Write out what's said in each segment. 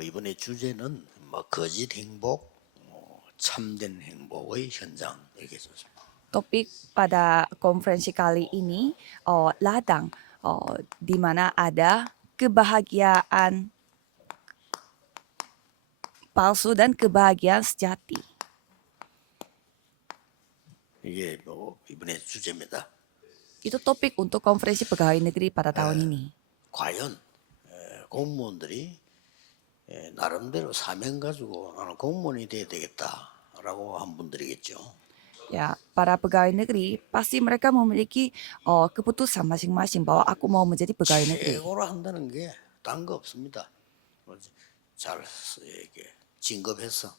이번에 주제는 거짓 행복, 참된 행복의 현장 이렇게 썼습니다. Topik pada konferensi kali ini ladang di mana ada kebahagiaan palsu dan kebahagiaan sejati. 이게 이번에 주제입니다. Itu topik untuk konferensi pegawai negeri pada tahun ini. 과연 공무원들이 나름대로 사명 가지고 나는 공무원이 돼야 되겠다라고 한 분들이겠죠. Ya, para pegawai negeri pasti mereka memiliki keputusan masing-masing bahwa aku mau menjadi pegawai negeri. 최고로 한다는 게 딴 거 없습니다. 잘 이렇게 진급해서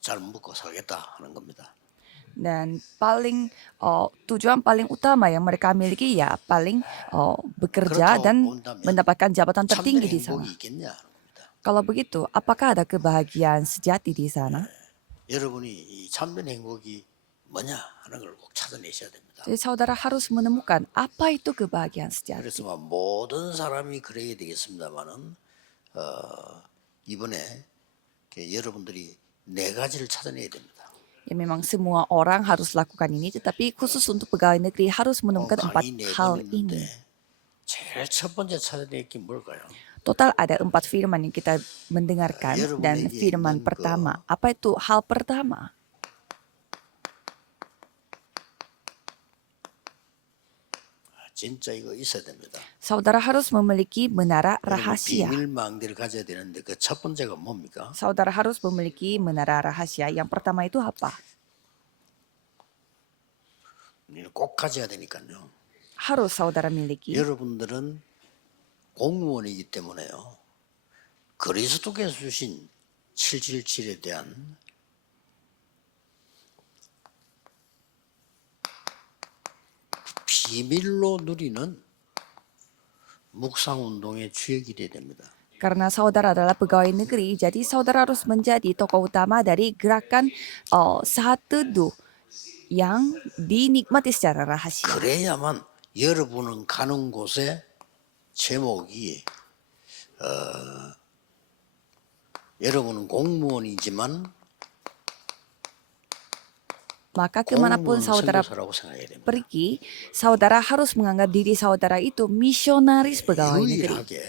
잘 먹고 살겠다 하는 겁니다. Dan tujuan paling utama yang mereka miliki ya paling bekerja dan mendapatkan jabatan tertinggi di sana. Kalau begitu, apakah ada kebahagiaan sejati di sana? 여러분이 이 참된 행복이 뭐냐 하는 걸 꼭 찾아내셔야 됩니다. Jadi saudara harus menemukan apa itu kebahagiaan sejati. 그래서 모든 사람이 그래야 되겠습니다만은 이번에 여러분들이 네 가지를 찾아내야 됩니다. Ya memang semua orang harus lakukan ini, tetapi khusus untuk pegawai negeri harus menemukan 4 hal ini. 제일 첫 번째 찾아낼 게 뭘까요? Total ada 4 firman yang kita mendengarkan dan firman pertama. Apa itu hal pertama? 진짜 이거 있어야 됩니다. Saudara harus memiliki menara rahasia. 비밀망대를 가져야 되는데 그 첫 번째가 뭡니까? Saudara harus memiliki menara rahasia. Yang pertama itu apa? 꼭 가져야 되니까요. Harus saudara miliki. 여러분들은 공무원이기 때문에요. 그리스도께서 주신 777에 대한 비밀로 누리는 묵상운동의 주역이 돼야 됩니다. Karena saudara adalah pegawai negeri, jadi saudara harus menjadi tokoh utama dari gerakan saat teduh yang dinikmati secara rahasia. 그래야만 여러분은 가는 곳에 제목이 여러분은 공무원이지만 Maka kemanapun 공무원 saudara 선교사라고 생각해야 됩니다. pergi, saudara harus menganggap diri saudara itu misionaris pegawai negeri. 유일하게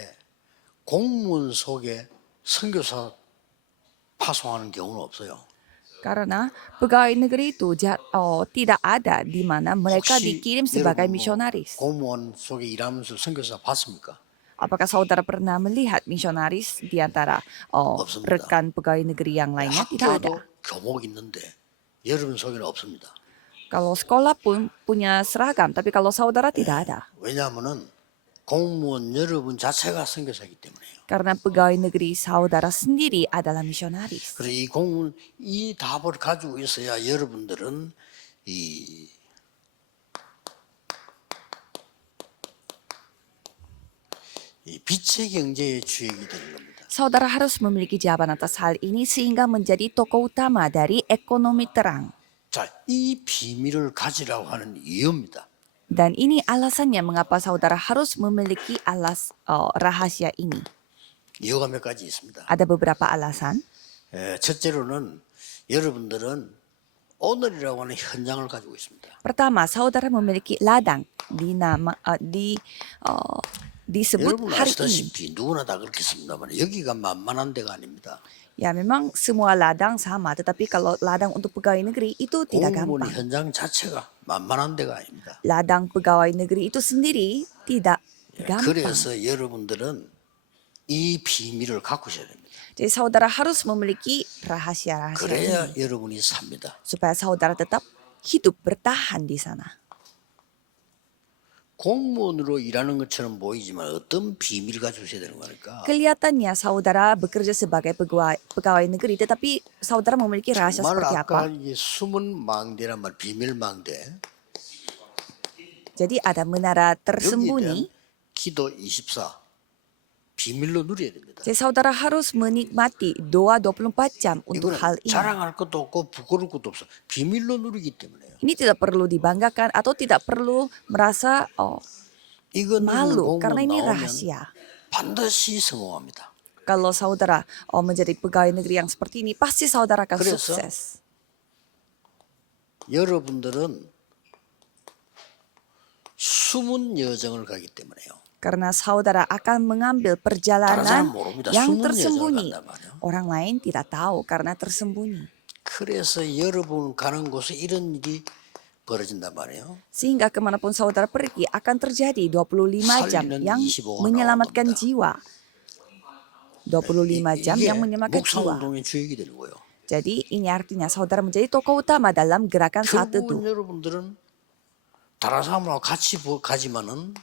공무원 속에 선교사 파송하는 경우는 없어요. Karena pegawai negeri itu tidak ada di mana mereka 혹시 dikirim sebagai 여러분 misionaris. 공무원 속에 일하면서 선교사 봤습니까? Apakah saudara pernah melihat misionaris di antara 없습니다. rekan pegawai negeri yang lainnya? Tidak ada. 학교도 교복 있는데 여러분 속에는 없습니다. Kalau sekolah pun punya seragam, tapi kalau saudara tidak ada. 왜냐하면은 공무원 여러분 자체가 선교사이기 때문에요. Karena pegawai negeri saudara sendiri adalah misionaris. 그래서 이 공무원 이 답을 가지고 있어야 여러분들은 이 빛의 경제의 주역이 되는 겁니다. Saudara harus memiliki jawaban atas hal ini sehingga menjadi tokoh utama dari ekonomi terang. 자, 이 비밀을 가지라고 하는 이유입니다. Dan ini alasannya mengapa saudara harus memiliki rahasia ini. 이유가 몇 가지 있습니다. Ada beberapa alasan. 첫째로는 여러분들은 오늘이라고 하는 현장을 가지고 있습니다. Pertama, saudara memiliki ladang disebut 여러분 hari ini. 아시다시피 누구나 다 그렇겠습니다만 여기가 만만한 데가 아닙니다. Ya memang semua ladang sama, tetapi kalau ladang untuk pegawai negeri itu tidak 공무원 gampang. 현장 자체가 만만한 데가 아닙니다. Ladang pegawai negeri itu sendiri tidak gampang. 그래서 여러분들은 이 비밀을 갖고 있어야 됩니다. Jadi saudara harus memiliki rahasia-rahasia 그래야 ini 여러분이 삽니다. supaya saudara tetap hidup bertahan di sana. 공무원으로 일하는 것처럼 보이지만 어떤 비밀 가지고 있어야 되는 거니까. Kelihatannya saudara bekerja sebagai pegawai negeri, tetapi saudara memiliki rahasia 정말 seperti 아까 apa? 이게 숨은 망대란 말, 비밀 망대. Jadi ada menara 여기에 대한 tersembunyi. 기도 24 비밀로 누려야 됩니다. Jadi saudara harus menikmati doa 24 jam untuk 이거는 hal ini. 자랑할 것도 없고 부끄러울 것도 없어. 비밀로 누리기 때문에요. Ini tidak perlu dibanggakan atau tidak perlu merasa 이거 누리는 malu karena 공무원 ini 나오면 rahasia. 반드시 성공합니다. kalau saudara menjadi pegawai negeri yang seperti ini, pasti saudara akan 그래서 sukses. 여러분들은 숨은 여정을 가기 때문에요. Karena saudara akan mengambil 다른 perjalanan 사람 모릅니다. yang 숨은 여정을 tersembunyi. 간단 말이에요. Orang lain tidak tahu karena tersembunyi. 그래서 여러분 가는 곳에 이런 일이 벌어진단 말이에요. Sehingga kemanapun saudara pergi akan terjadi 25 jam 살리는 yang 25가 menyelamatkan 나온 겁니다. jiwa. 25 jam 이게 yang menyelamatkan jiwa. 목사운동의 주역이 되는 거예요. Jadi ini artinya saudara menjadi tokoh utama dalam gerakan saat teduh. 결국은 여러분들은 다른 사람하고 같이 가지만은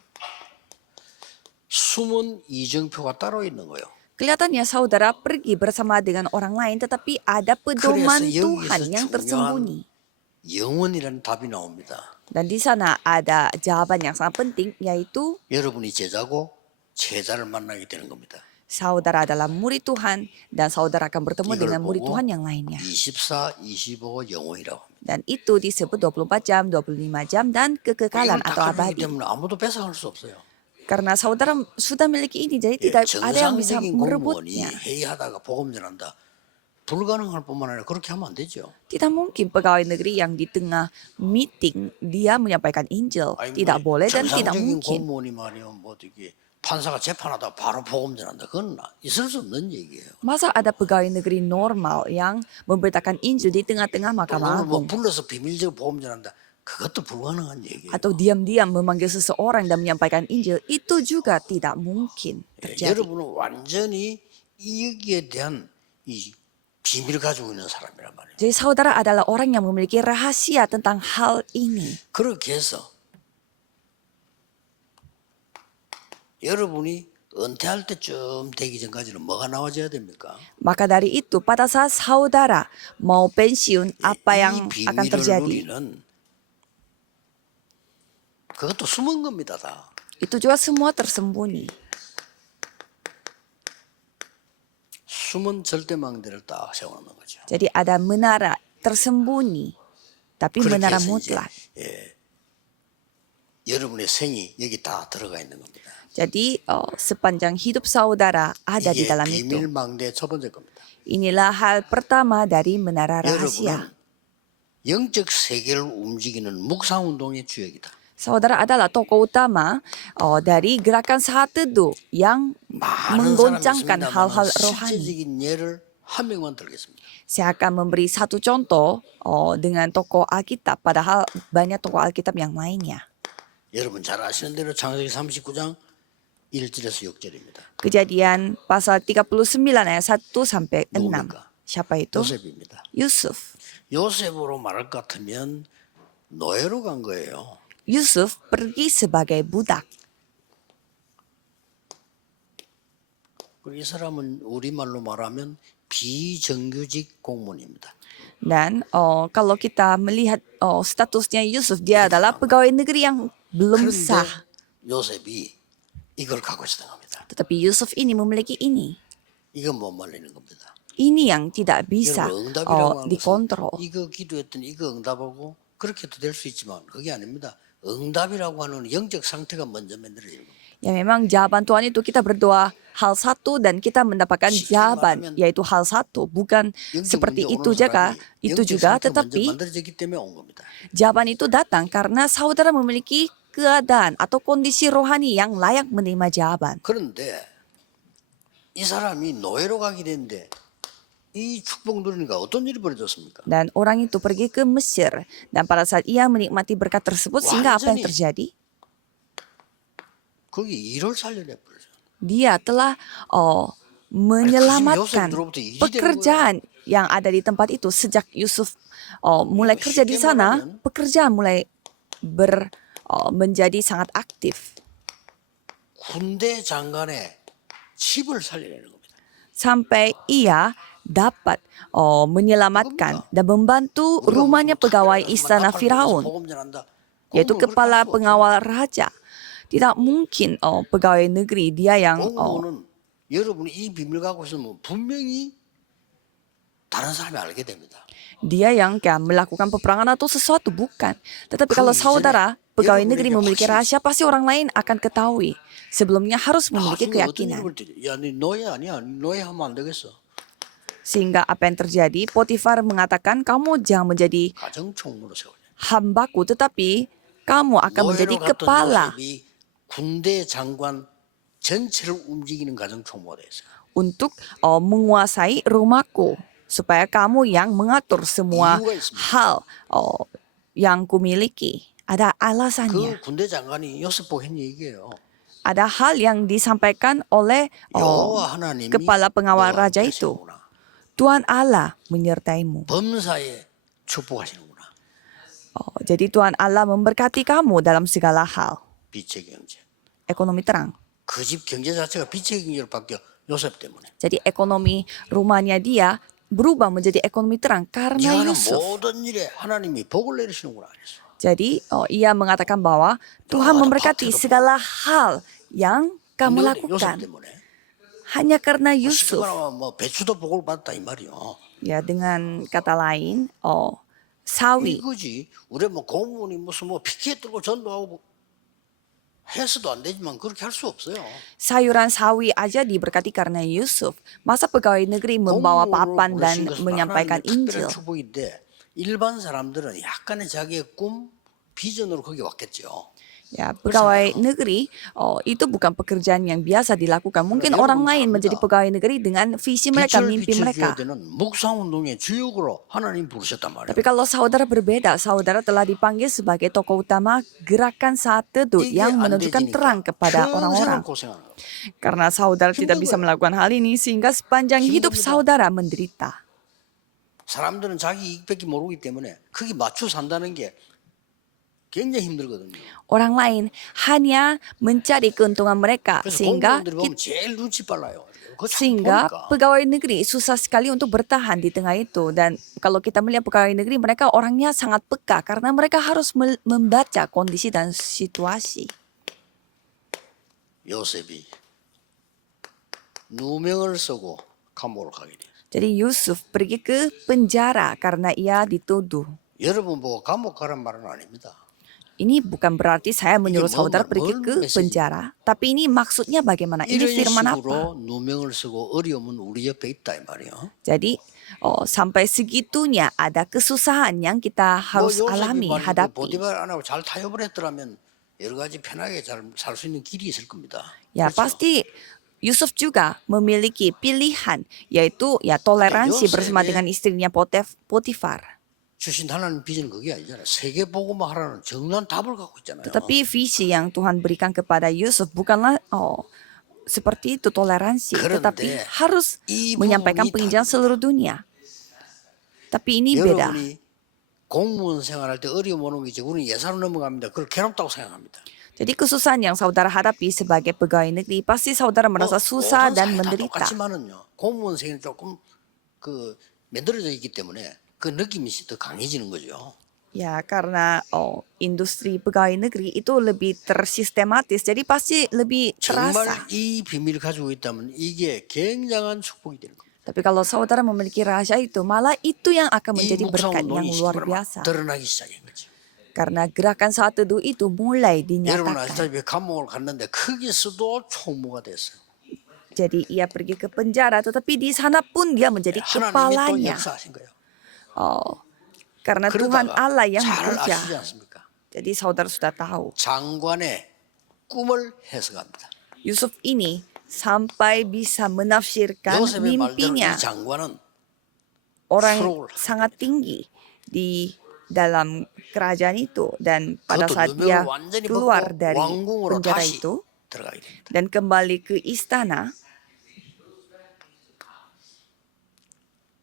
숨은 이정표가 따로 있는 거예요. Kelihatannya saudara pergi bersama dengan orang lain tetapi ada pedoman 그래서 Tuhan 여기서 yang tersembunyi. 영원이라는 답이 나옵니다. Dan di sana ada jawaban yang sangat penting yaitu 여러분이 제자고 제자를 만나게 되는 겁니다. saudara adalah murid Tuhan dan saudara akan bertemu 이걸 dengan murid 보고 Tuhan yang lainnya. 24, 25 영원이라고 합니다. Dan itu disebut 24 jam, 25 jam dan kekekalan 이걸 다 atau 가지기 abadi. 때문에 아무도 뺏어갈 수 없어요. Karena saudara sudah miliki ini jadi 예, tidak ada yang bisa 정상적인 공무원이 merebutnya. 회의하다가 복음 전한다. 불가능할 뿐만 아니라 그렇게 하면 안 되죠. Tidak mungkin pegawai negeri yang di tengah meeting dia menyampaikan Injil. Tidak boleh dan tidak 정상적인 mungkin. 공무원이 말이요, 뭐 어떻게 판사가 재판하다 바로 복음 전한다. 그건 있을 수 없는 얘기예요. Masa ada pegawai negeri normal yang memberitakan Injil di tengah-tengah Mahkamah 오늘 뭐 Agung? 불러서 비밀적 복음 전한다. 그것도 불가능한 얘기예요. Atau diam-diam memanggil seseorang dan menyampaikan Injil, itu juga tidak mungkin terjadi. 여러분은 완전히 여기에 대한 이 비밀을 가지고 있는 사람이란 말이에요. Jadi saudara adalah orang yang memiliki rahasia tentang hal ini. 그렇게 해서 여러분이 은퇴할 때쯤 되기 전까지는 뭐가 나와줘야 됩니까? Maka dari itu, pada saat saudara mau pensiun, apa yang 이 akan 비밀을 terjadi? 누리는 그것도 숨은 겁니다, 다. Itu juga semua tersembunyi. 숨은 절대망대를 딱 세워놓는 거죠. Jadi ada menara tersembunyi, tapi 그렇게 menara 해서 mutlak. 여러분의 생이 여기 다 들어가 있는 겁니다. Jadi sepanjang hidup saudara ada di 이게 dalam itu. 비밀망대의 첫 번째 겁니다. Inilah hal pertama dari menara rahasia. 여러분은 영적 세계를 움직이는 묵상운동의 주역이다. Saudara adalah tokoh utama dari gerakan saat teduh yang 많은 사람이 menggoncangkan 있습니다만 hal-hal rohani. 실제적인 예를 한 명만 들겠습니다. Saya akan memberi satu contoh dengan tokoh Alkitab, padahal banyak tokoh Alkitab yang lainnya. 여러분 잘 아시는 대로 창세기 39장 1절에서 6절입니다. Kejadian pasal 39 ayat 1 sampai 6. 누굽니까? Siapa itu? 요셉입니다. Yusuf. 요셉으로 말할 것 같으면 노예로 간 거예요. Yusuf pergi sebagai budak. 이 사람은 우리말로 말하면 비정규직 공무원입니다. Dan kalau kita melihat statusnya Yusuf, dia adalah pegawai negeri yang belum 그런데 sah. 요셉이 이걸 갖고 있었던 겁니다. Tetapi Yusuf ini memiliki ini. 이건 못 말리는 겁니다. Ini yang tidak bisa 여러분 응답이라고 하는 dikontrol. 것은 이거 기도했더니 이거 응답하고 그렇게도 될 수 있지만 그게 아닙니다. 응답이라고 하는 영적 상태가 먼저 만들어지는 겁니다. Ya memang jawaban Tuhan itu kita berdoa hal satu dan kita mendapatkan jawaban yaitu hal satu, bukan seperti itu juga tetapi 만들어졌기 때문에 온 겁니다. jawaban itu datang karena saudara memiliki keadaan atau kondisi rohani yang layak menerima jawaban. 그런데 이 사람이 노예로 가게 됐는데 이 축복 누리니까 어떤 일이 벌어졌습니까? Dan orang itu pergi ke Mesir dan pada saat ia menikmati berkat tersebut sehingga apa yang terjadi? 거기 일을 살려내 버려요. Dia telah menyelamatkan pekerjaan yang ada di tempat itu sejak Yusuf mulai kerja di sana, pekerjaan mulai menjadi sangat aktif. 군대 장관의 집을 살려내는 겁니다. Sampai ia dapat menyelamatkan dan membantu rumahnya pegawai istana Firaun, yaitu kepala pengawal raja. Tidak mungkin pegawai negeri dia yang 공무원은 여러분이 이 비밀 갖고 있으면 분명히 다른 사람이 알게 됩니다. dia yang melakukan peperangan atau sesuatu bukan. Tetapi kalau saudara pegawai negeri memiliki rahasia, pasti orang lain akan ketahui. Sebelumnya harus memiliki 나중에 어떤 일이 keyakinan. 벌 때, 야, 네 너희 아니야, 너희 하면 안 되겠어. Sehingga apa yang terjadi? Potifar mengatakan, kamu jangan menjadi 가정총무로 세워야 돼. hambaku, tetapi kamu akan menjadi 노예로 갔던 kepala 요셉이 군대 장관 전체를 움직이는 가정총무가 됐어요. untuk menguasai rumahku. Supaya kamu yang mengatur semua 이유가 있습니다. hal yang kumiliki. Ada alasannya. 그 군대 장관이 요셉 보고 했는 얘기예요. Ada hal yang disampaikan oleh 여호와 하나님이 kepala pengawal 너와 raja 함께 itu. 세우구나. Tuhan Allah menyertaimu. 범사에 축복하시는구나. Jadi Tuhan Allah memberkati kamu dalam segala hal. 빛의 경제. Ekonomi terang. 그 집 경제 자체가 빛의 경제로 바뀌어 요셉 때문에. Jadi ekonomi rumahnya dia berubah menjadi ekonomi terang karena 네가 하는 Yusuf. 모든 일에 하나님이 복을 내리시는구나. 그랬어. Jadi ia mengatakan bahwa Tuhan memberkati segala hal yang kamu 요셉 lakukan. 때문에. Hanya karena Yusuf. 시끄러워 뭐 배추도 복을 받았다 이 말이요. Ya, dengan kata lain, sawi. 이거지. 우리 뭐 공무원이 무슨 뭐 피켓 들고 전도하고 해서도 안 되지만 그렇게 할 수 없어요. Sayuran sawi aja diberkati karena Yusuf. Masa pegawai negeri membawa papan dan menyampaikan Injil? 축복인데 일반 사람들은 약간의 자기의 꿈, 비전으로 거기 왔겠죠. Ya, pegawai negeri itu bukan pekerjaan yang biasa dilakukan. Mungkin orang lain menjadi pegawai negeri dengan visi mereka, 빛을 mimpi 비춰줘야 mereka. 되는 묵상운동의 주역으로 하나님 부르셨단 말이에요. Tapi kalau saudara berbeda, saudara telah dipanggil sebagai tokoh utama gerakan saat teduh 이게 yang 안 menunjukkan 되지니까 terang kepada 평생을 orang-orang. 고생하는 거예요. Karena saudara tidak bisa melakukan hal ini, sehingga sepanjang hidup saudara menderita. 사람들은 자기 이익밖에 모르기 때문에 거기 맞춰 산다는 게 굉장히 힘들거든요. Orang lain hanya mencari keuntungan mereka, 그래서 sehingga 공무원들이 보면 제일 눈치 빨라요. 그거 참 sehingga 보니까 pegawai negeri susah sekali untuk bertahan di tengah itu. Dan kalau kita melihat pegawai negeri, mereka orangnya sangat peka karena mereka harus membaca kondisi dan situasi. 요셉이 누명을 쓰고 감옥을 가게 돼요. Jadi Yusuf pergi ke penjara karena ia dituduh. 여러분 보고 감옥 가란 말은 아닙니다. Ini bukan berarti saya menyuruh 뭐- saudara pergi 뭘 ke 메시지? penjara, tapi ini maksudnya bagaimana? Ini 이런 firman apa? 식으로 누명을 쓰고 어려움은 우리 옆에 있다 이 말이에요. Jadi sampai segitunya ada kesusahan yang kita harus 요셉이 alami, 만약에 hadapi. 보디발 안 하고 잘 타협을 했더라면 여러 가지 편하게 잘 살 수 있는 길이 있을 겁니다. Ya 그렇죠? pasti Yusuf juga memiliki pilihan, yaitu ya toleransi Yosef bersama dengan istrinya Potifar. 주신 하나님 비전은 그게 아니잖아요. 세계 복음화 하라는 정난 답을 갖고 있잖아요. Tetapi visi yang Tuhan berikan kepada Yusuf bukanlah seperti itu toleransi, 그런데 tetapi harus 이 menyampaikan 부분이 penginjilan 다릅니다. seluruh dunia. Tapi ini beda. 여러분이 공무원 생활할 때 어려움 오는 게 이제 우리는 예산을 넘어갑니다. 그걸 괴롭다고 생각합니다. Jadi kesusahan yang saudara hadapi sebagai pegawai negeri pasti saudara merasa susah 모든 dan 사회 다 menderita. 똑같지만은요. 공무원 생활이 조금 그 만들어져 있기 때문에 그 느낌이 더 강해지는 거죠. Ya, karena industri pegawai negeri itu lebih tersistematis, jadi pasti lebih 정말 terasa. 이 비밀을 가지고 있다면 이게 굉장한 축복이 되는 겁니다. Tapi kalau saudara memiliki rahasia itu, malah itu yang akan 이 menjadi berkat yang 묵상운동이 luar 시끄러워 biasa. 드러나기 시작한 거죠. Karena gerakan saat teduh itu mulai 여러분 dinyatakan. 아시다시피 감옥을 갔는데 거기서도 총무가 됐어요. Jadi ia pergi ke penjara, tetapi di sana pun dia menjadi 하나님이 또 kepalanya. 역사하신 거예요. Karena Tuhan 그러다가 Allah yang 잘 bekerja. 아시지 않습니까? Jadi saudara sudah tahu. 장관의 꿈을 해석합니다. Yusuf ini sampai bisa menafsirkan 요셉의 말대로 이 mimpinya. 장관은 Orang 수록을 sangat tinggi di dalam kerajaan itu, dan pada 그것도 saat dia 누명을 완전히 keluar 벗고 dari 왕궁으로 penjara 다시 itu 들어가게 됩니다. dan kembali ke istana,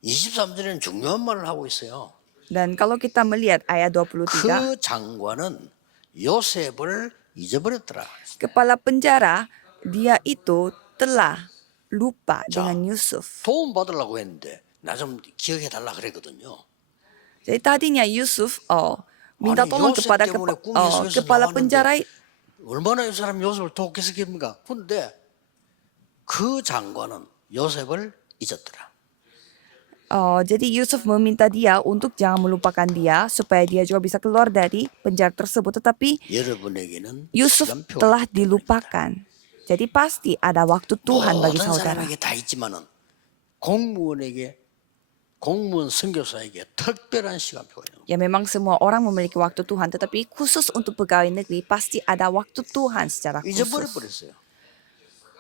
23절에는 중요한 말을 하고 있어요. dan kalau kita melihat ayat 23, 그 장관은 요셉을 잊어버렸더라. kepala penjara dia itu telah lupa dengan Yusuf. 도움 받으려고 했는데 나 좀 기억해 달라 그랬거든요. Jadi tadinya Yusuf minta 아니, tolong 요셉 kepada 때문에 꿈이 속에서 kepala 나왔는데 penjara. 얼마나 이 사람 요셉을 돕겠습니까? 근데 그 장관은 요셉을 잊었더라. Jadi Yusuf meminta dia untuk jangan melupakan dia supaya dia juga bisa keluar dari penjara tersebut. Tetapi 여러분에게는 Yusuf 시간표가 telah 있기 때문입니다. dilupakan. Jadi pasti ada waktu Tuhan bagi 모든 saudara. 사람에게 다 있지만은 공무원 선교사에게 특별한 시간표가 있는 거예요. Ya memang semua orang memiliki waktu Tuhan, tetapi khusus untuk pegawai negeri pasti ada waktu Tuhan secara 잊어버려 khusus. 버렸어요.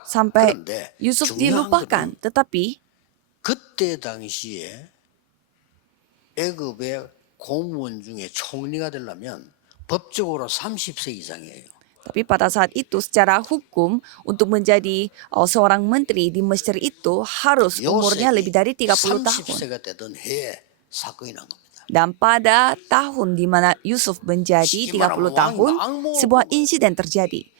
Sampai 그런데 Yusuf 중요한 dilupakan, 거는 tetapi 그때 당시에 애굽의 공무원 중에 총리가 되려면 법적으로 30세 이상이에요. pada saat itu secara hukum untuk menjadi seorang menteri di Mesir itu harus umurnya lebih dari 30 tahun. 30세가 되던 해에 사건이 난 겁니다. Dan pada tahun di mana Yusuf menjadi 30 tahun, sebuah insiden terjadi.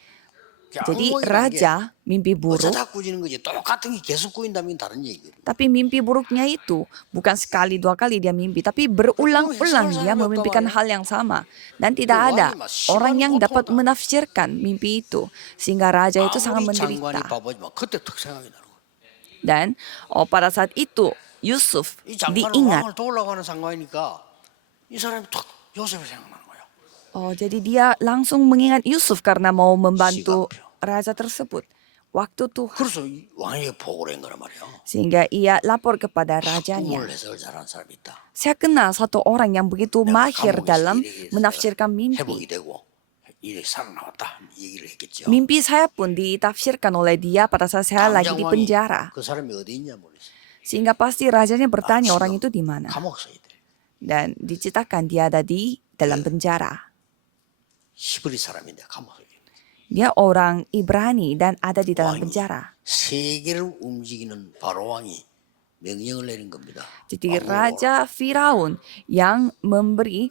Jadi raja mimpi buruk, 어쩌다 꾸지는 거지 똑같은 게 계속 꾸인다면 다른 얘기예요. tapi mimpi buruknya itu bukan sekali dua kali dia mimpi, tapi berulang-ulang dia memimpikan hal yang sama. Dan tidak ada orang yang dapat menafsirkan mimpi itu, sehingga raja itu sangat 아무리 장관이 menderita. 바보지만 그때 특 생각이 나는 거예요. Dan pada saat itu Yusuf 이 장관은 diingat. 왕을 도우려고 하는 장관이니까 이 사람이 툭 요셉을 생각나는 거예요. Jadi dia langsung mengingat Yusuf karena mau membantu raja tersebut. Waktu Tuhan. 그래서 왕에게 보고를 한 거란 말이에요. Sehing가 ia lapor kepada rajanya. 꿈을 해석을 잘하는 사람이 있다. Saya kenal satu orang yang begitu mahir 감옥에서 dalam 이렇게 menafsirkan mimpi. 회복이 되고 이렇게 살아나왔다 얘기를 했겠죠. Mimpi saya pun ditafsirkan oleh dia pada saat saya lagi di 당장 왕이 penjara. 그 사람이 어디 있냐 모르겠어요. Sehingga pasti rajanya bertanya 지금 orang itu di mana. 감옥에 있대. Dan diceritakan dia ada di dalam penjara. 히브리 사람인데 감옥에 있대. Dia orang Ibrani dan ada di dalam penjara. 세계를 움직이는 바로 왕이 명령을 내린 겁니다. Jadi Raja Firaun yang memberi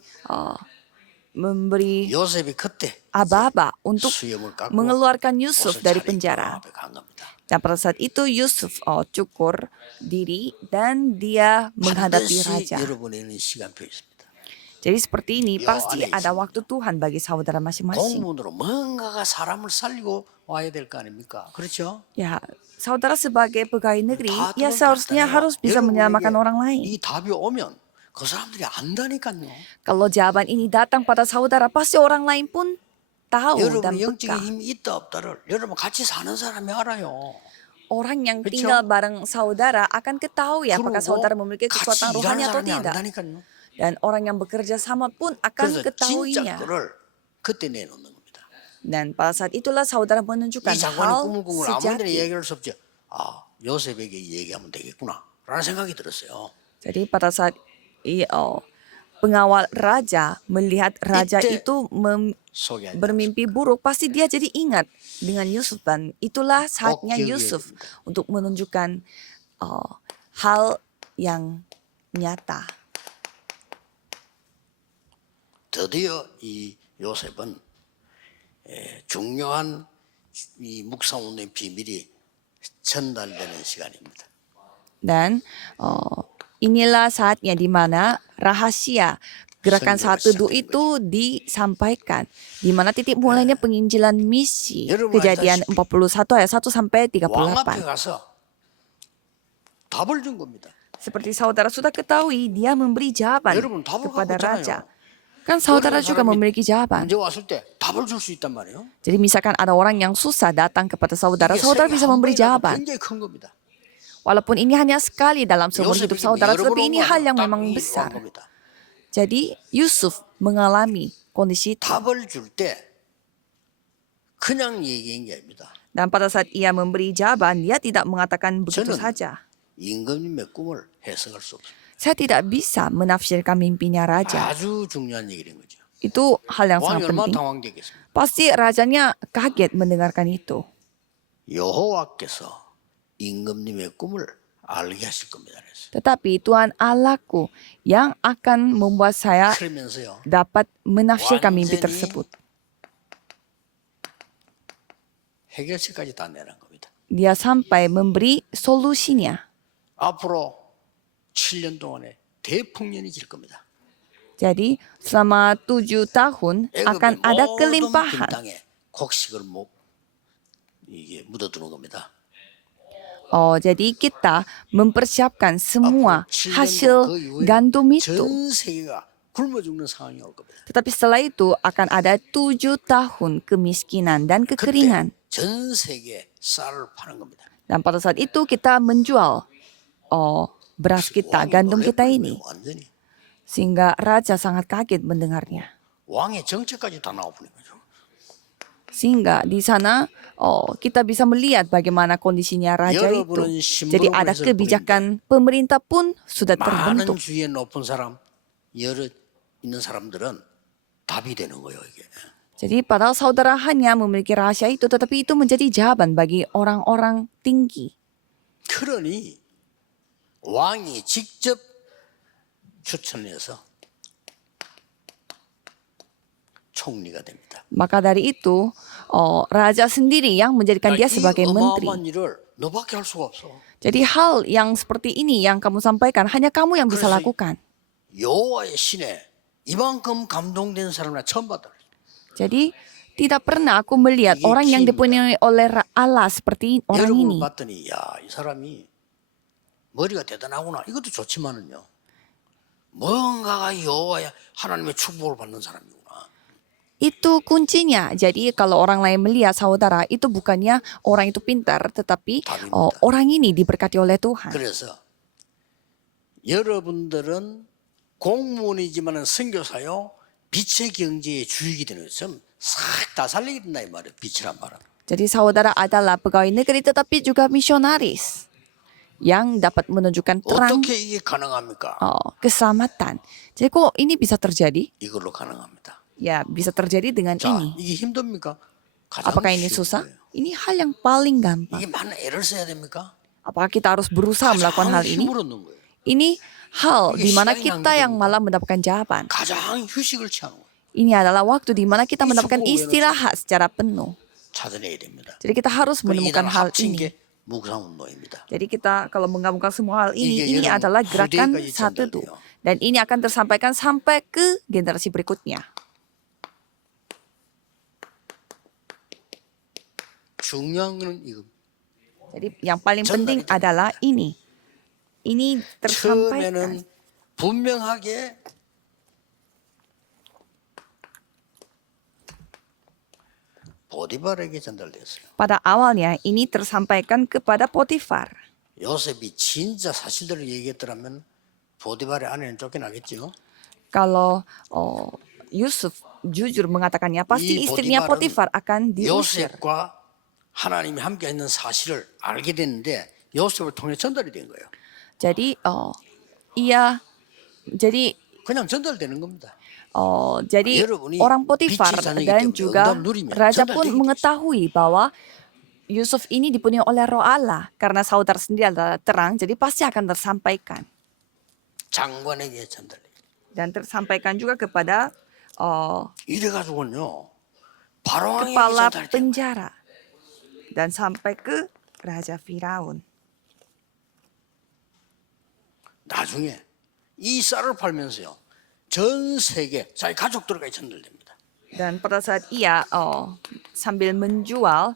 요셉이 그때 aba-aba untuk 수염을 깎고 mengeluarkan Yusuf 옷을 dari 차리고 penjara. 앞에 간 겁니다. Dan pada saat itu Yusuf cukur diri dan dia menghadapi 반드시 raja. 여러분에는 시간표 있습니다. Jadi seperti ini 요 pasti 안에 ada 있습니다. waktu Tuhan bagi saudara masing-masing. 공문으로 뭔가가 사람을 살리고 와야 될 거 아닙니까? 그렇죠? Ya, saudara sebagai pegawai negeri, 다 ya 들어올 것 seharusnya 같아요. harus bisa menyelamatkan 여러분에게 orang lain. 이 답이 오면 그 사람들이 안다니까요. Kalau jawaban ini datang pada saudara, pasti orang lain pun tahu dan 여러분의 영적인 peka. 힘이 있다 없다를 여러분 같이 사는 사람이 알아요. Orang yang 그쵸? tinggal bareng saudara akan ketahui apakah 그리고 saudara memiliki 같이 kekuatan 일하는 rohani atau 사람이 tidak. 안다니까요. Dan orang yang bekerja sama pun akan 그래서 진짜 ketahuinya. 거를 그때 내놓는 겁니다. Dan pada saat itulah saudara menunjukkan 이 장관이 hal 꿈을 꾼 걸 아무데나 sejati. 얘기할 수 없죠. 아 요셉에게 얘기하면 되겠구나 라는 생각이 들었어요. Jadi pada saat pengawal raja melihat raja 이때 itu 소개하지 bermimpi buruk, pasti dia jadi ingat dengan Yusuf. Dan itulah saatnya 기억해야 Yusuf 됩니다. untuk menunjukkan hal yang nyata. 드디어 이 요셉은 중요한 이 묵상운동의 비밀이 전달되는 시간입니다. Dan inilah saatnya di mana rahasia gerakan saat teduh itu disampaikan. Di mana titik mulainya penginjilan misi. Kejadian 41 ayat 1 sampai 왕 앞에 38. 가서 답을 준 겁니다. Seperti saudara sudah ketahui, dia memberi jawaban 여러분 답을 갖고 kepada raja. 있잖아요. Kan saudara 어려운 juga 사람이 memiliki jawaban. 문제 왔을 때 답을 줄 수 있단 말이에요. Jadi misalkan ada orang yang susah datang kepada saudara, 이게 saudara 세계 bisa 한 memberi 번이라도 jawaban. 굉장히 큰 겁니다. Walaupun ini hanya sekali dalam seumur 요셉이 hidup saudara, 여러 번 tetapi ini 온 hal 거예요. yang 딱 memang 이 besar. 온 겁니다. Jadi Yusuf mengalami kondisi itu. 답을 줄 때 그냥 얘기한 게 아닙니다. Dan pada saat ia memberi jawaban, dia tidak mengatakan begitu 저는 saja. 임금님의 꿈을 해석할 수 없습니다. Saya tidak bisa menafsirkan mimpinya raja. 아주 중요한 얘기인 거죠. Itu hal yang 왕이 sangat 얼마나 penting. 당황되겠습니까? Pasti rajanya kaget mendengarkan itu. 여호와께서 임금님의 꿈을 알게 하실 겁니다. 그래서. Tetapi Tuhan Allahku yang akan membuat saya 그러면서요. dapat menafsirkan mimpi 완전히 tersebut. 해결책까지 다 내는 겁니다. Dia sampai memberi solusinya. 앞으로 7년 동안에 대풍년이 질 겁니다. Jadi selama 7 tahun akan 애굽의 ada 모든 빈 kelimpahan. 땅에 곡식을 이게 묻어두는 겁니다. Jadi kita mempersiapkan semua 앞으로 7년 hasil 동안 그 이후에 gandum itu. 전 세계가 굶어 죽는 상황이 올 겁니다. Tetapi setelah itu akan ada 7 tahun kemiskinan dan 그때 kekeringan. 전 세계에 쌀을 파는 겁니다. Dan pada saat itu kita menjual beras kita, 왕이 gandum kita 놀래버린 ini. 거예요, 완전히. Sehingga raja sangat kaget mendengarnya. 왕의 정체까지 다 나와버린 거죠. Sehingga di sana kita bisa melihat bagaimana kondisinya raja itu. 여러분은 Jadi 심부름을 ada 했을 kebijakan pemerintah pun sudah 많은 terbentuk. 주위에 높은 사람, 여러 있는 사람들은 답이 되는 거예요, 이게. Jadi padahal saudara hanya memiliki rahasia itu, tetapi itu menjadi jawaban bagi orang-orang tinggi. 그러니 왕이 직접 추천해서 총리가 됩니다. Maka dari itu, raja sendiri yang menjadikan dia 이 sebagai menteri. 어마어마한 일을 너밖에 할 수가 없어. Jadi hal yang seperti ini yang kamu sampaikan hanya kamu yang bisa 그래서 lakukan. 여호와의 신에 이만큼 감동된 사람을 처음 봤다. Jadi tidak pernah aku melihat 이게 orang yang 키입니다. dipenuhi oleh Allah seperti orang 여러분을 ini. 봤더니 야, 이 사람이 머리가 대단하구나. 이것도 좋지만은요. 뭔가가 여호와의 하나님의 축복을 받는 사람이구나. Itu kuncinya. Jadi kalau orang lain melihat saudara itu bukannya orang itu pintar, tetapi orang ini diberkati oleh Tuhan. 그래서 여러분들은 공무원이지만은 선교사요 빛의 경제의 주역이 되는 것은 싹 다 살리게 된다 이 말이에요. 빛이란 말은. Jadi saudara adalah pegawai negeri tetapi juga misionaris yang dapat menunjukkan terang 어떻게 이게 가능합니까? keselamatan. Jadi kok ini bisa terjadi? 이걸로 가능합니다. Ya bisa terjadi dengan 자, ini. 이게 힘듭니까? 가장 Apakah ini 쉬운 susah? 거예요. Ini hal yang paling gampang. 이게 많은 애를 써야 됩니까? Apakah kita harus berusaha melakukan 가장 hal ini? 힘을 얻는 거예요. Ini hal 이게 di mana 시간이 kita yang 낭비됩니다. malah mendapatkan jawaban. 가장 휴식을 취하는 거예요. Ini adalah waktu di mana kita 이 mendapatkan 축복을 istirahat secara penuh. 찾아내야 됩니다. Jadi kita harus 이 menemukan 단 hal 합친 ini. 게 묵상운동입니다. Jadi kita kalau menggabungkan semua hal 이게 ini 여러분 adalah gerakan 후대까지 satu. 전달돼요. Dan ini akan tersampaikan sampai ke generasi berikutnya. 중요한 거는 이거. Jadi yang paling penting 전달이 adalah ini. Ini tersampaikan. 처음에는 분명하게 보디발에게 전달됐어요. Pada awalnya ini tersampaikan kepada Potifar. 요셉이 진짜 사실대로 얘기했더라면 보디발의 아내는 쫓겨나겠죠. Kalau Yusuf jujur mengatakannya, pasti 이 istrinya 보디발은 Potifar akan diusir. 요셉과 하나님이 함께 있는 사실을 알게 됐는데 요셉을 통해 전달이 된 거예요. Jadi jadi 그냥 전달되는 겁니다. jadi 여러분이 orang Potifar 빛이 자녀이기 dan 때문에 juga 응답 누리면 raja pun 전달되겠죠. mengetahui bahwa Yusuf ini dipenuhi oleh Roh Allah karena saudara sendiri adalah terang, jadi pasti akan tersampaikan 장관에게 전달돼. dan tersampaikan juga kepada 이래가지고는요 바로왕에게 kepala 전달돼. penjara dan sampai ke Raja Firaun. 나중에 이 쌀을 팔면서요 전 세계 자기 가족들에게 전달됩니다. Dan pada saat ia sambil menjual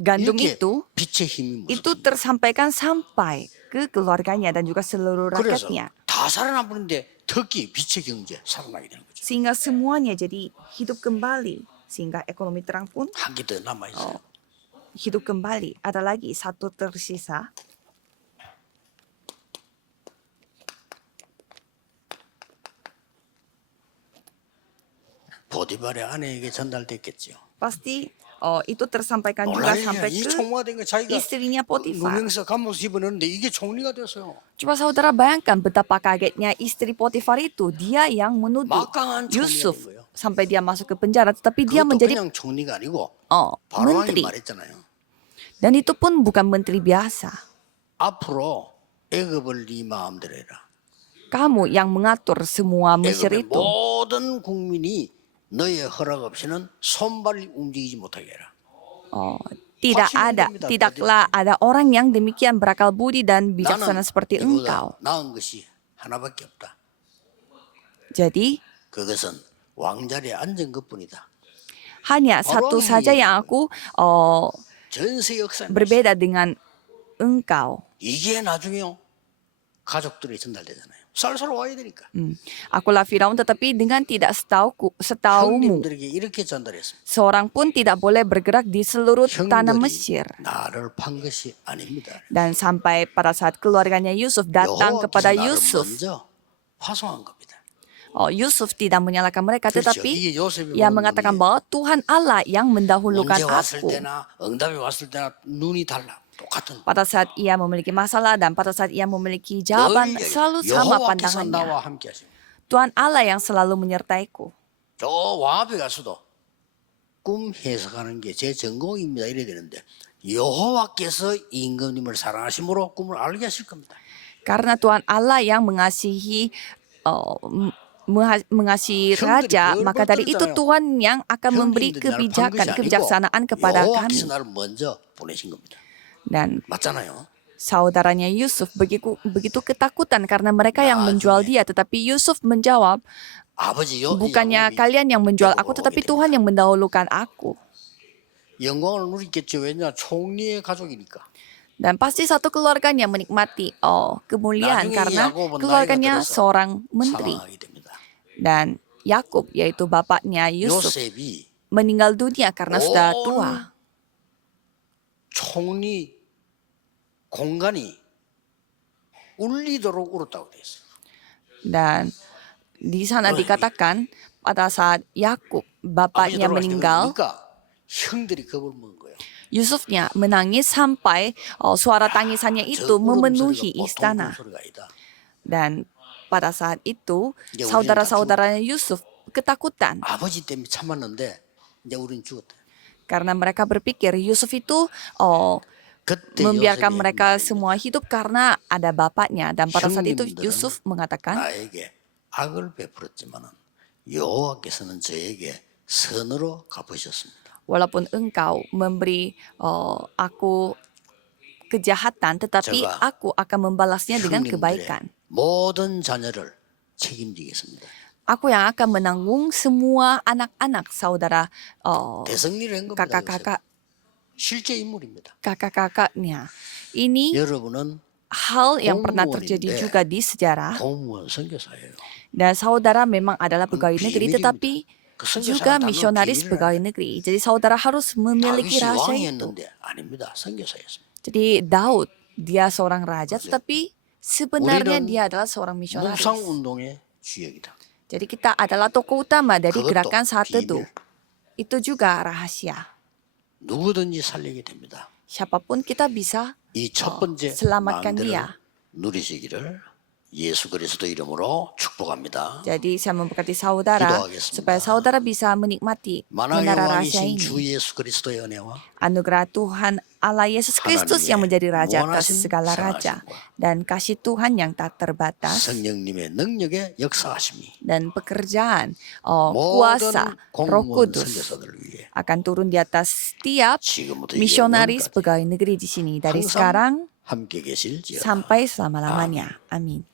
gandum 이렇게 itu 빛의 힘이 itu 무섭습니다. tersampaikan sampai ke keluarganya dan juga seluruh 그래서 rakyatnya. 다 살아남는데 특히 빛의 경제 살아나게 되는 거죠. Sehingga semuanya jadi hidup kembali. Sehingga ekonomi terang pun 한 개 더 남아 있어요. hidup kembali. Ada lagi satu tersisa. 보디발의 아내에게 전달됐겠죠. Pasti itu tersampaikan juga sampai 이 ke 총무가 된 거 자기가 istrinya Potifar. 누명서 감옥에서 집어넣는데 이게 총리가 됐어요. Coba saudara bayangkan betapa kagetnya istri Potifar itu. Dia yang menuduh 막강한 총리가 Yusuf 된 거예요. sampai dia masuk ke penjara. Tetapi dia 그것도 menjadi 그냥 총리가 아니고 바로왕이 menteri. 말했잖아요. Dan itu pun bukan menteri biasa. 앞으로 애굽을 네 마음대로 해라. Kamu yang mengatur semua Mesir 애굽의 itu. 모든 국민이 너의 허락 없이는 손발이 움직이지 못하게 해라. Tidaklah ada orang yang demikian berakal budi dan bijaksana seperti engkau. 이보다 나은 것이 하나밖에 없다. Jadi 그것은 왕자리에 앉은 것뿐이다. hanya satu saja yang aku 전 세계 역사에 berbeda dengan engkau. 이게 나중에요 가족들이 전달되잖아요. 쌀쌀 와야 되니까. Akulah Firaun tetapi dengan tidak setaumu. 형님들에게 이렇게 전달했습니다. Seorang pun tidak boleh bergerak di seluruh tanah 형들이 Mesir. 나를 판 것이 아닙니다. Dan sampai pada saat keluarganya Yusuf datang kepada 여호와께서 나를 Yusuf. 먼저 파송한 겁니다. Yusuf tidak menyalahkan mereka, 그렇죠. tetapi 이게 요셉이 ia 보는 mengatakan 눈이에요. bahwa Tuhan Allah yang mendahulukan 문제 왔을 aku. 때나 응답이 왔을 때나 눈이 달라. 똑같은. Pada saat ia memiliki masalah dan pada saat ia memiliki jawaban, 늘 selalu sama 여호와께서 pandangannya. 나와 함께 하십니다. Tuhan Allah yang selalu menyertaiku. 저 왕 앞에 가서도 꿈 해석하는 게 제 전공입니다. 이래야 되는데 여호와께서 임금님을 사랑하심으로 꿈을 알게 하실 겁니다. Karena Tuhan Allah yang mengasihi mengasihi raja, maka dari itu Tuhan yang akan memberi kebijaksanaan kepada kami. 여호와께서 나를 먼저 보내신 겁니다. Dan 맞잖아요. saudaranya Yusuf begitu ketakutan karena mereka yang menjual dia, tetapi Yusuf menjawab, 아버지 bukannya kalian yang menjual aku, tetapi Tuhan yang mendahulukan aku. 영광을 누리겠죠. 왜냐 총리의 가족이니까. Dan pasti satu keluarganya menikmati kemuliaan 나중에 karena 야곱은 keluarganya 나이가 들어서 seorang menteri. 사망하게 됩니다. Dan Yakub, yaitu bapaknya Yusuf, 요셉이 meninggal dunia karena sudah 온 tua. 총리 공간이 울리도록 울었다고 되어 있어요. Dan di sana dikatakan pada saat Yakub, 아버지 bapaknya meninggal, 돌아가시니까 형들이 겁을 먹은 거예요. Yusufnya menangis sampai suara tangisannya itu memenuhi istana. Dan pada saat itu saudara-saudaranya Yusuf ketakutan 아버지 때문에 참았는데 이제 우리는 죽었다. karena mereka berpikir Yusuf itu 그때 membiarkan 요셉이 mereka semua hidup karena ada bapaknya. Dan pada saat itu 형님들은 Yusuf mengatakan, 나에게 악을 베풀었지만은 여호와께서는 저에게 선으로 갚으셨습니다. walaupun engkau memberi aku kejahatan, tetapi 제가 aku akan membalasnya dengan 형님들의 kebaikan. 모든 자녀를 책임지겠습니다. Aku yang akan menanggung semua anak-anak saudara 대성리를 한 겁니다. kakak-kakak 실제 인물입니다. kakak-kakaknya. Ini 여러분은 hal yang pernah terjadi 공무원인데 juga di sejarah. 공무원 선교사예요. Dan saudara memang adalah pegawai negeri, 비밀입니다. tetapi 그 선교사는 juga 나누는 misionaris 비밀을 pegawai negeri. Jadi saudara harus memiliki 다윗이 rahasia itu. 왕이었는데 아닙니다. 선교사였습니다. Jadi Daud, dia seorang raja, 그렇죠. tetapi sebenarnya 우리는 dia adalah seorang misionaris. 묵상 운동의 주역이다. Jadi kita adalah tokoh utama dari 그것도 gerakan saat teduh. 비밀. Itu juga rahasia. 누구든지 살리게 됩니다. Siapapun kita bisa 이 첫 번째 selamatkan 마음대로 dia. 누리시기를 예수 그리스도 이름으로 축복합니다. Jadi saya memberkati saudara 기도하겠습니다. supaya saudara bisa menikmati 만왕의 menara rahasia 왕이신 ini. 주 예수 그리스도의 은혜와 Anugerah Tuhan Allah Yesus Kristus yang menjadi Raja atas 무한하신 segala raja, 사랑하심과 dan kasih Tuhan yang tak terbatas, 성령님의 능력의 역사하심이 dan pekerjaan 모든 kuasa Roh 공무원 Kudus 선교사들을 위해 akan turun di atas setiap 지금부터 misionaris 영원까지 pegawai negeri di sini dari 항상 sekarang 함께 계실지어다. sampai selama-lamanya. Amin.